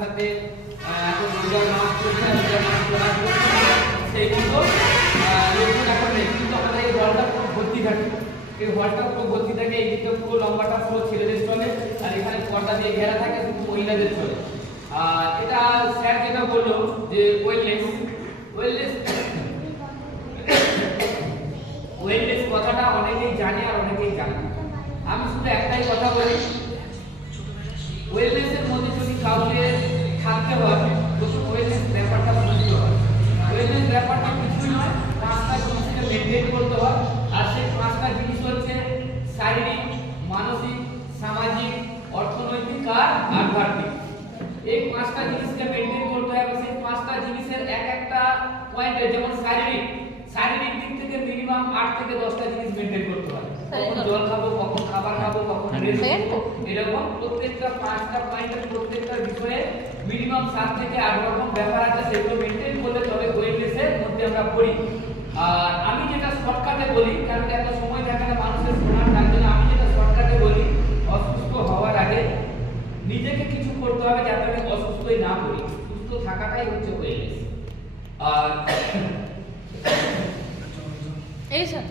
সাথে এখন রোজার মাস চলছে, রোজার মাস চলার জন্য সেইগুলো লক্ষ্য রাখা নেই, কিন্তু আমাদের এই হলটা পুরো ভর্তি থাকে। এই হলটা পুরো ভর্তি থাকে, এই দিকটা পুরো লম্বাটা পুরো ছেলেদের চলে, আর এখানে পর্দা দিয়ে ঘেরা থাকে শুধু মহিলাদের চলে। আর এটা স্যার যেটা বললো যে ওয়েলনেস ওয়েলনেস কথাটা অনেকেই জানে আর অনেকেই জানে না। আমি শুধু একটাই কথা বলি, ওয়েলনেসের মধ্যে যদি কাউকে থাকতে হয় তো ওয়েলনেস ব্যাপারটা বুঝতে হয়। ওয়েলনেস ব্যাপারটা কিছুই নয়, পাঁচটা জিনিসকে মেনটেন করতে হয়। আর সেই পাঁচটা জিনিস হচ্ছে শারীরিক, মানসিক, সামাজিক, অর্থনৈতিক আর আধ্যাত্মিক। এই পাঁচটা জিনিসকে মেনটেন করতে হয়। সেই পাঁচটা জিনিসের এক একটা পয়েন্টে, যেমন শারীরিক দিক থেকে মিনিমাম 8 থেকে 10টা জিনিস মেনটেন করতে হয়। কখন জল খাবো, কখন খাবার খাবো, কখন রেস্ট করব, এরকম প্রত্যেকটা পাঁচটা পয়েন্টের প্রত্যেকটা বিষয়ে মিনিমাম 7 থেকে 8 রকম ব্যাপার আছে, সেগুলো মেনটেন করলে তবে ওয়েলনেসের মধ্যে আমরা পড়ি। আর আমি যেটা শর্টকাটে বলি, কারণ এত সময় থাকে না মানুষের শোনার, তার জন্য আমি যেটা শর্টকাটে বলি, অসুস্থ হওয়ার আগে নিজেকে কিছু করতে হবে যাতে আমি অসুস্থই না পড়ি। সুস্থ থাকাটাই হচ্ছে ওয়েলনেস। আর এই স্যার